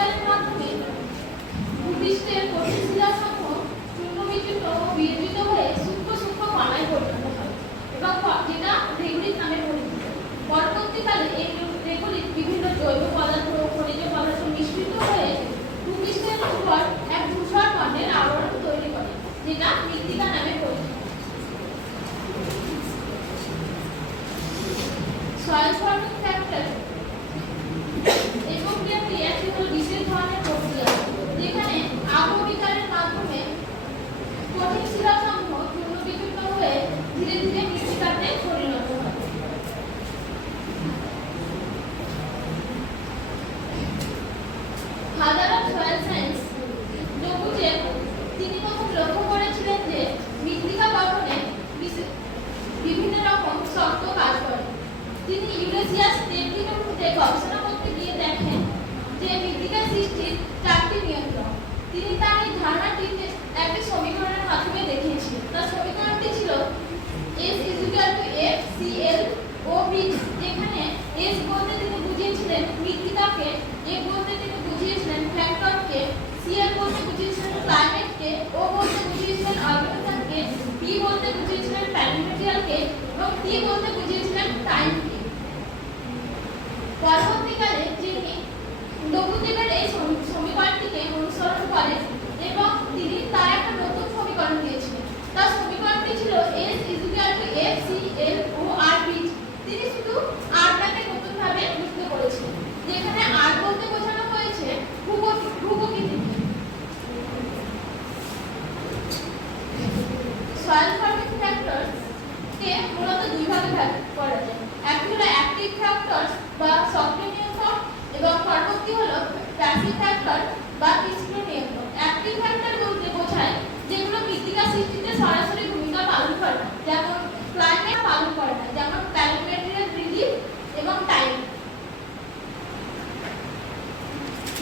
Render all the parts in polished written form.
পরবর্তীকালের মাধ্যমে ভূপৃষ্ঠের কঠিন শিলাসমূহ চূর্ণ বিচূর্ণ ও বিয়োজিত হয়ে সূক্ষ্ম সূক্ষ্ম কণায় পরিণত হয় এবং যেটা রেগুলিত নামে পরিচিত। পরবর্তীকালে এই রেগুলিত বিভিন্ন জৈব পদার্থ ও খনিজ পদার্থ মিশ্রিত হয়ে ভূপৃষ্ঠের উপর এক ধূসর বর্ণের আবরণ তৈরি করে, যেটা মৃত্তিকা নামে পরিচিত। সয়েল ফর্মিং ফ্যাক্টর এই প্রক্রিয়াটি একটি হলো বিশেষ ধরনের প্রক্রিয়া যেখানে আবহবিকারের মাধ্যমে কঠিন শিলাসমূহ চূর্ণ বিচূর্ণ হয়ে ধীরে ধীরে মৃত্তিকাতে পরিণত হয়। ফাদার অফ সয়েল সায়েন্স ডোবুজেভ তিনি প্রথম লক্ষ্য করেছিলেন যে মৃত্তিকা গঠনে বিভিন্ন রকম শর্ত কাজ করে। তিনি ইউরেশিয়াস টেকটিনোতে গবেষণা করতে গিয়ে দেখেন যে মৃত্তিকা সৃষ্টির 4টি নিয়ন্ত্রক। তিনি তার এই ধারণাটি একটি সমীকরণের মাধ্যমে দেখিয়েছিলেন। তার সমীকরণটি ছিল S = FCl OB, যেখানে S বলতে তিনি বুঝিয়েছিলেন মৃত্তিকাকে, A বলতে তিনি বুঝিয়েছিলেন ফ্যাক্টরকে, Cl বলতে বুঝিয়েছিলেন ক্লাইমেটকে, O বলতে বুঝিয়েছিলেন অর্গানিজমকে, P বলতে বুঝিয়েছিলেন প্যারামেটেরিয়ালকে এবং T বলতে বুঝিয়েছিলেন টাইমকে। পরবর্তীকালে যিনি ডোবুজেভের এই সমীকরণটিকে অনুসরণ করেন এবং তিনি তার একটা নতুন সমীকরণ দিয়েছিলেন। তার সমীকরণটি ছিল S = FCl ORB। তিনি শুধু আরটাকে নতুনভাবে যুক্ত করেছিলেন, যেখানে আর বলতে বোঝানো হয়েছে ভূপ্রকৃতিকে। সয়েল ফর্মিং ফ্যাক্টরস কে মূলত দুই ভাগে ভাগ করা যায়। একটি হলো অ্যাক্টিভ ফ্যাক্টরস বা সক্রিয় নিয়ন্ত্রক এবং পরবর্তী হলো প্যাসিভ ফ্যাক্টর বা নিষ্ক্রিয় নিয়ন্ত্রক। অ্যাক্টিভ ফ্যাক্টর বলতে বোঝায় যেগুলো মৃত্তিকা সৃষ্টিতে সরাসরি ভূমিকা পালন করে না, যেমন ক্লাইমেট পালন করে না, যেমন প্যারামেটেরিয়াল রিলিফ এবং টাইম।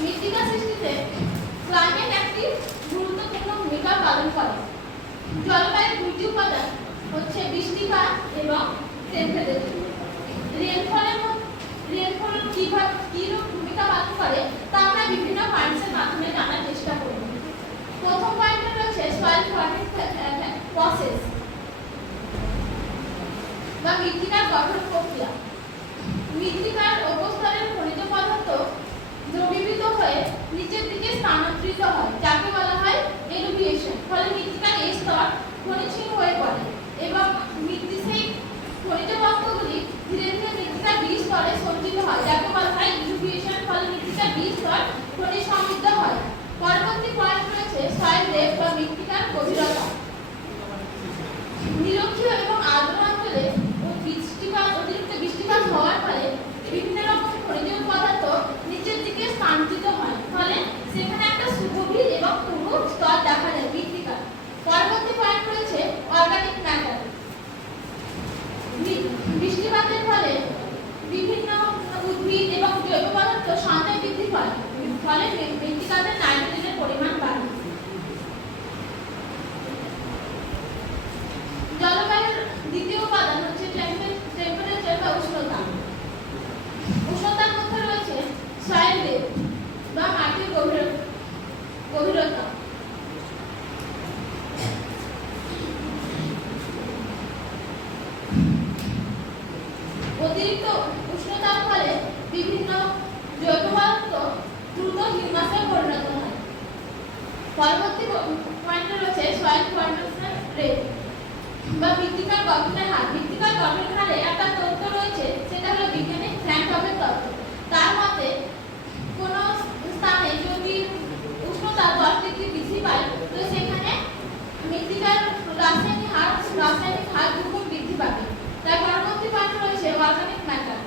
মৃত্তিকা সৃষ্টিতে ক্লাইমেট একটি গুরুত্বপূর্ণ ভূমিকা পালন করে। জলবায়ুর দুটি উপাদান হচ্ছে বৃষ্টিপাত এবং টেম্পারেচার। রেনফল কিরূপ ভূমিকা পালন করে তা আমরা বিভিন্ন পয়েন্টসের মাধ্যমে জানার চেষ্টা করব। প্রথম পয়েন্টে রয়েছে সয়েল ফর্মিং প্রসেস বা মৃত্তিকার গঠন প্রক্রিয়া। মৃত্তিকার উপস্তরের খনিজ পদার্থ দ্রবীভূত হয়ে নিচের দিকে স্থানান্তরিত হয়, যাকে বলা হয় এলুভিয়েশন। ফলে মৃত্তিকার এই স্তর খনিজহীন হয়ে পড়ে এবং সেই খনিজ তত্ত্বগুলি ধীরে ধীরে মৃত্তিকার বীজ স্তরে সঞ্চিত হয়, যাকে বলা হয় ইলুভিয়েশন। ফলে মৃত্তিকার বীজ স্তর খনিজ সমৃদ্ধ হয়। পরবর্তী পয়েন্ট রয়েছে সয়েল ডেপথ বা মৃত্তিকার গভীরতা। নিরক্ষীয় এবং আর্দ্র অঞ্চলে অতিরিক্ত বৃষ্টিপাত হওয়ার ফলে বিভিন্ন রকম খনিজ পদার্থ নিচের দিকে স্থানান্তরিত হয়, ফলে সেখানে একটা সুগভীর এবং পুরু স্তর দেখা যায় মৃত্তিকার। পরবর্তী পয়েন্ট রয়েছে অর্গানিক ম্যাটার। বৃষ্টিপাতের ফলে বিভিন্ন উদ্ভিদ এবং জৈব পদার্থ সঞ্চয় বৃদ্ধি পায়, ফলে মৃত্তিকাতে নাইট্রোজেনের পরিমাণ বাড়ে। জলবায়ুর দ্বিতীয় উপাদান হচ্ছে টেম্পারেচার বা উষ্ণতা। উষ্ণতার মধ্যে রয়েছে সয়েল ডেপথ বা মাটির গভীরতা। অতিরিক্ত উষ্ণতার ফলে বিভিন্ন জৈব পদার্থ দ্রুত হিউমাসে পরিণত হয়। পরবর্তী পয়েন্টে রয়েছে সয়েল ফর্মেশন রেট বা মৃত্তিকার গঠনের হার। মৃত্তিকার গঠনের হারে একটা তথ্য রয়েছে, সেটা হলো বিজ্ঞানী ফ্র্যাঙ্ক হফের তত্ত্ব। তার মতে কোনো স্থানে যদি উষ্ণতা 10 ডিগ্রি বৃদ্ধি পায়, তো সেখানে মৃত্তিকার রাসায়নিক হার দুগুণ বৃদ্ধি পাবে। তার পরবর্তী পয়েন্ট রয়েছে অর্গানিক ম্যাটার।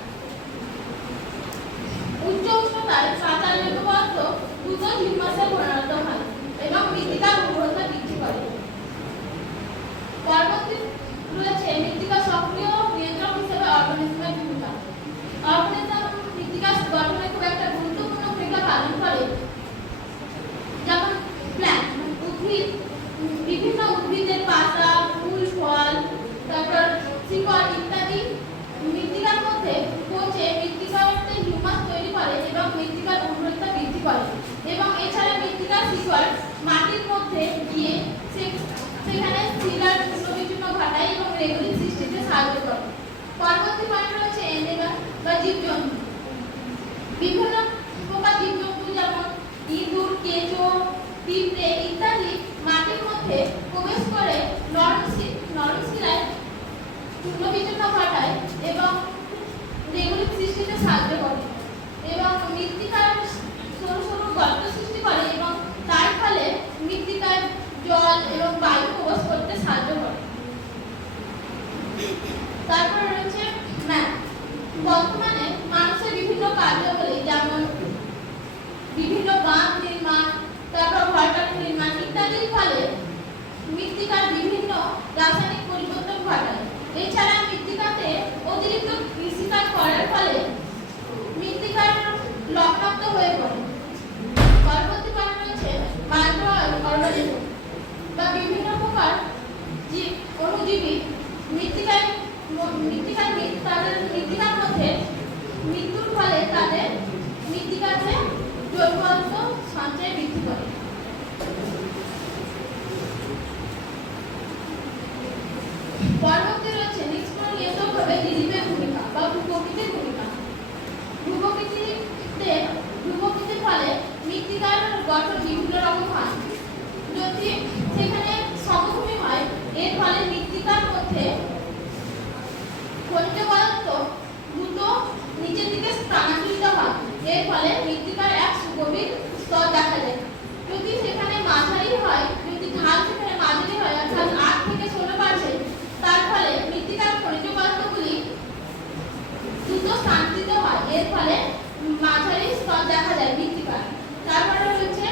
উচ্চ উষ্ণতায় কাঁচা জৈব পদার্থ দ্রুত হিউমাসে পরিণত হয় এবং মৃত্তিকার উর্বরতা বৃদ্ধি করে। পরবর্তী রয়েছে মৃত্তিকা সক্রিয় নিয়ন্ত্রক হিসেবে অর্গানিজমের ভূমিকা। অর্গানিজম মৃত্তিকা গঠনে খুব একটা গুরুত্বপূর্ণ ভূমিকা পালন করে। বিভিন্ন প্রকার জীবজন্তু যেমন ইঁদুর, কেঁচো, পিঁপড়ে ইত্যাদি মাটির মধ্যে প্রবেশ করে নরম শিলায় চূর্ণবিচূর্ণ ঘটায় এবং যেগুলি সৃষ্টিতে সাহায্য করে এবং মৃত্তিকার সরু সরু গর্ত সৃষ্টি করে এবং তার ফলে মৃত্তিকায় জল এবং বায়ু প্রবেশ করতে সাহায্য করে। তারপরে রয়েছে ম্যাপ। বর্তমানে মানুষের বিভিন্ন কার্যাবলী যেমন বিভিন্ন বাঁধ নির্মাণ, তারপর ঘরবাড়ি নির্মাণ ইত্যাদির ফলে মৃত্তিকার বিভিন্ন রাসায়নিক পরিবর্তন ঘটায়। এছাড়া মৃত্তিকাতে অতিরিক্ত কৃষিকাজ করার ফলে মৃত্তিকার লবণাক্ত হয়ে পড়ে। পরবর্তী পয়েন্ট রয়েছে মাইক্রো অর্গানিজম বা বিভিন্ন প্রকার অণুজীবী তাদের মৃত্তিকার মধ্যে মৃত্যুর ফলে তাদের মৃত্তিকাতে জৈব পদার্থ সঞ্চয় বৃদ্ধি করে। পরবর্তী রয়েছে নিষ্ক্রিয়ভাবে নির্জীবের ভূমিকা বা ভূপ্রকৃতির ভূমিকা। ভূপ্রকৃতির ফলে মৃত্তিকার গঠন বিভিন্ন রকম হয়। যদি সেখানে সমভূমি হয় এর ফলে মৃত্তিকার মধ্যে খনিজ পদার্থ দ্রুত নিচের দিকে স্থানান্তরিত হয়। এর ফলে মৃত্তিকার এক সুগভীর স্তর দেখা যায়। যদি সেখানে মাঝারি হয়, যদি ঢাল সেখানে মাঝারি হয় অর্থাৎ 8 থেকে 16%, তার ফলে মৃত্তিকার খনিজ পদার্থগুলি দ্রুত স্থানান্তরিত হয়। এর ফলে মাঝারি স্তর দেখা যায় মৃত্তিকার। তারপরে রয়েছে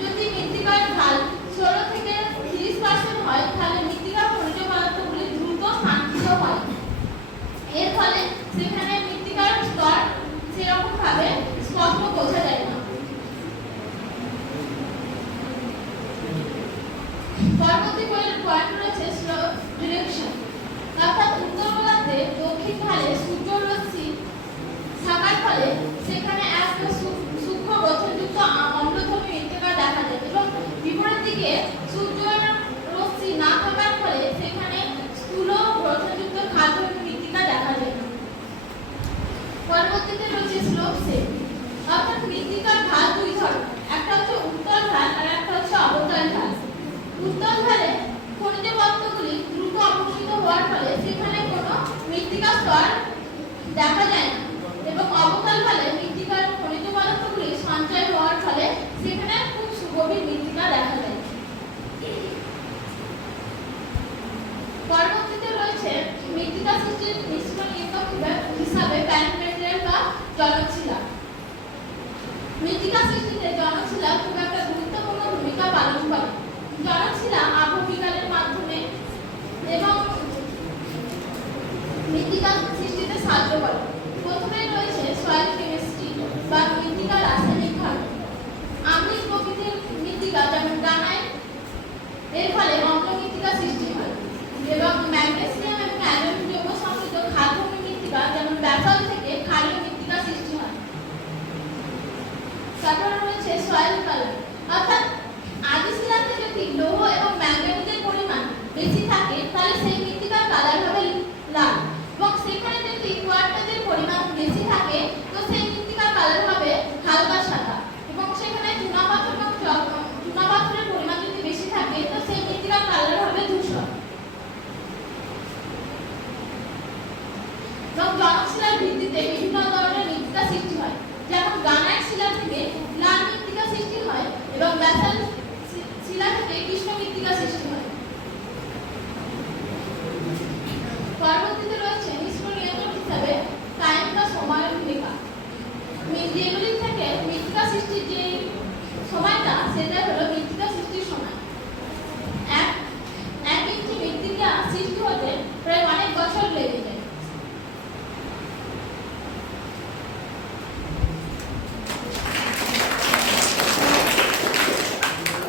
যদি মৃত্তিকার ঢাল 16 থেকে 30% হয় তাহলে মৃত্তিকার খনিজ পদার্থগুলি দ্রুত স্থানান্তরিত হয়। এর ফলে সেখানে মৃত্তিকার স্তর সেরকম ভাবে স্পষ্ট বোঝা যায় না। পরবর্তী পয়েন্ট রয়েছে স্লো ডিরেকশন, অর্থাৎ উত্তর গোলার্ধে দক্ষিণ ঢালে সূর্যের রশ্মি থাকার ফলে সেখানে এক সূক্ষ্ম গঠনযুক্ত অম্লধর্মী মৃত্তিকা দেখা যায় এবং বিপরীত দিকে সূর্যের রশ্মি না থাকার ফলে সেখানে স্থূল গঠনযুক্ত খাদ্যধর্মী মৃত্তিকা দেখা যায়। পরবর্তীতে রয়েছে স্লোপ শেপ, অর্থাৎ মৃত্তিকার ঢাল দুই ধরনের, একটা হচ্ছে উত্তল ঢাল আর একটা হচ্ছে অবতল ঢাল। উত্তল ঢালে খনিজ পদার্থগুলি দ্রুত অপসৃত হওয়ার ফলে সেখানে কোনো মৃত্তিকা স্তর দেখা যায় না এবং অবতল ঢালে মৃত্তিকার খনিজ পদার্থগুলি সঞ্চয় হওয়ার ফলে সেখানে খুব সুগভীর মৃত্তিকা দেখা যায়। পরবর্তীতে রয়েছে মৃত্তিকা সৃষ্টির মিশ্রণ হিসাবে প্যারেন্ট ম্যাটেরিয়াল বা জলশিলা। মৃত্তিকা সৃষ্টিতে জলশিলা খুব একটা গুরুত্বপূর্ণ ভূমিকা পালন করে। জলশিলা আবহবিকারের মাধ্যমে এবং মৃত্তিকা সৃষ্টিতে সাহায্য করে। প্রথমে রয়েছে সয়েল কেমিস্ট্রি বা মৃত্তিকা রাসায়নিক ধারণ। আম্লিক প্রকৃতির মৃত্তিকা যেমন গ্রানাইট, এর ফলে অম্ল মৃত্তিকা সৃষ্টি হয় এবং ম্যাগনেসিয়াম এবং অ্যালুমিনিয়াম যৌগ সমৃদ্ধ ক্ষারভূমি মৃত্তিকা যেমন ব্যাসল্ট থেকে ক্ষারীয় মৃত্তিকা সৃষ্টি হয়। তারপর রয়েছে সয়েল কালার, অর্থাৎ আদি শিলাতে